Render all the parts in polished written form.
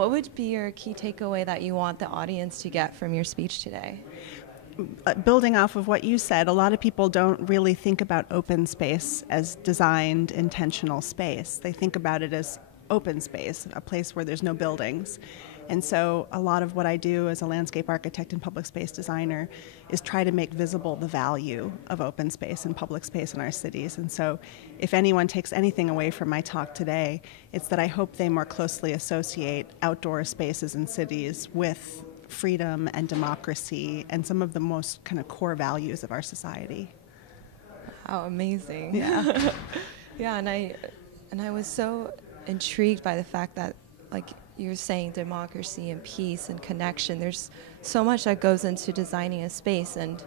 what would be your key takeaway that you want the audience to get from your speech today? Building off of what you said, a lot of people don't really think about open space as designed, intentional space. They think about it as open space, a place where there's no buildings. And so a lot of what I do as a landscape architect and public space designer is try to make visible the value of open space and public space in our cities. And so if anyone takes anything away from my talk today, it's that I hope they more closely associate outdoor spaces in cities with freedom and democracy and some of the most kind of core values of our society. How amazing. Yeah. Yeah, and I was so intrigued by the fact that, like you're saying, democracy and peace and connection, there's so much that goes into designing a space. And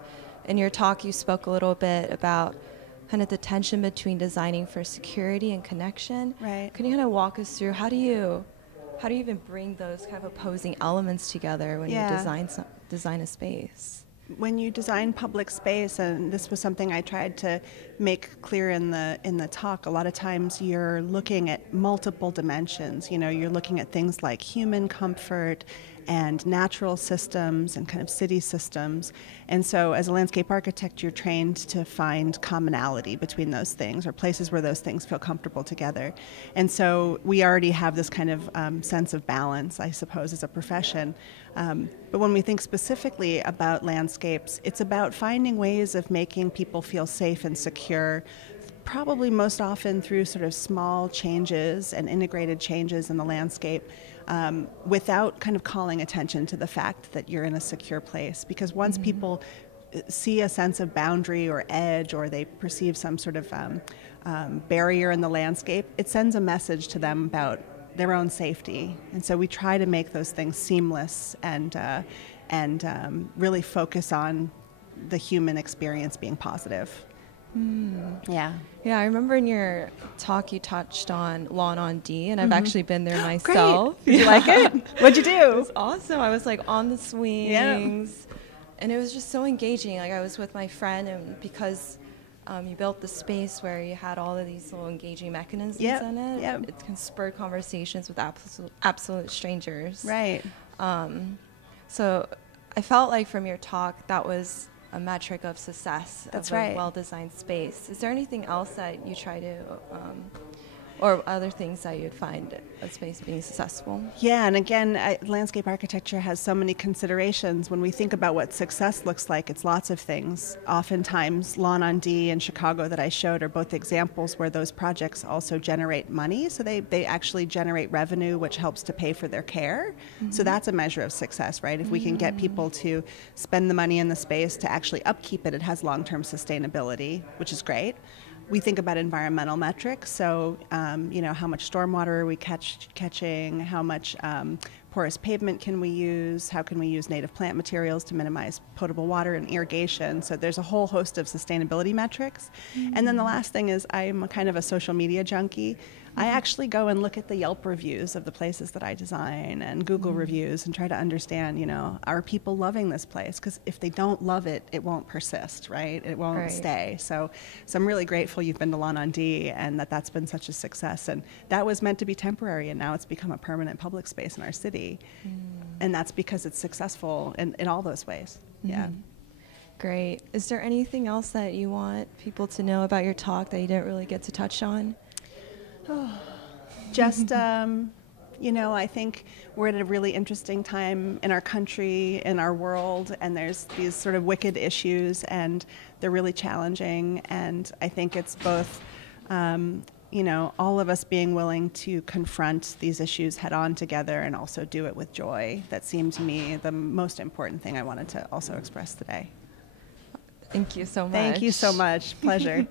in your talk, you spoke a little bit about kind of the tension between designing for security and connection. Right. Can you kind of walk us through how do you even bring those kind of opposing elements together when you design a space? When you design public space, and this was something I tried to make clear in the talk, a lot of times you're looking at multiple dimensions. You know, you're looking at things like human comfort and natural systems and kind of city systems. And so as a landscape architect, you're trained to find commonality between those things, or places where those things feel comfortable together. And so we already have this kind of sense of balance, I suppose, as a profession. But when we think specifically about landscapes, it's about finding ways of making people feel safe and secure, probably most often through sort of small changes and integrated changes in the landscape, without kind of calling attention to the fact that you're in a secure place. Because once people see a sense of boundary or edge, or they perceive some sort of barrier in the landscape, it sends a message to them about their own safety. And so we try to make those things seamless and really focus on the human experience being positive. Yeah. Yeah, I remember in your talk you touched on Lawn on D, and I've actually been there myself. Great. Did you like it? What'd you do? It was awesome. I was like on the swings, and it was just so engaging. Like I was with my friend, and because you built the space where you had all of these little engaging mechanisms in it, it can spur conversations with absolute strangers. Right. So I felt like from your talk that was a metric of success. That's of a right. well-designed space. Is there anything else that you try to, or other things that you'd find a space being successful? Yeah, and again, landscape architecture has so many considerations. When we think about what success looks like, it's lots of things. Oftentimes, Lawn on D in Chicago that I showed are both examples where those projects also generate money. So they actually generate revenue, which helps to pay for their care. So that's a measure of success, right? If we can get people to spend the money in the space to actually upkeep it, it has long-term sustainability, which is great. We think about environmental metrics, so how much stormwater are we catching, how much porous pavement can we use, how can we use native plant materials to minimize potable water and irrigation. So there's a whole host of sustainability metrics. And then the last thing is I'm kind of a social media junkie. I actually go and look at the Yelp reviews of the places that I design and Google reviews and try to understand, are people loving this place? Because if they don't love it, it won't persist, right? It won't stay. So I'm really grateful you've been to Lawn on D and that's been such a success. And that was meant to be temporary, and now it's become a permanent public space in our city. And that's because it's successful in all those ways. Yeah. Great. Is there anything else that you want people to know about your talk that you didn't really get to touch on? Just, I think we're at a really interesting time in our country, in our world, and there's these sort of wicked issues, and they're really challenging. And I think it's both, all of us being willing to confront these issues head on together and also do it with joy. That seemed to me the most important thing I wanted to also express today. Thank you so much. Thank you so much. Pleasure.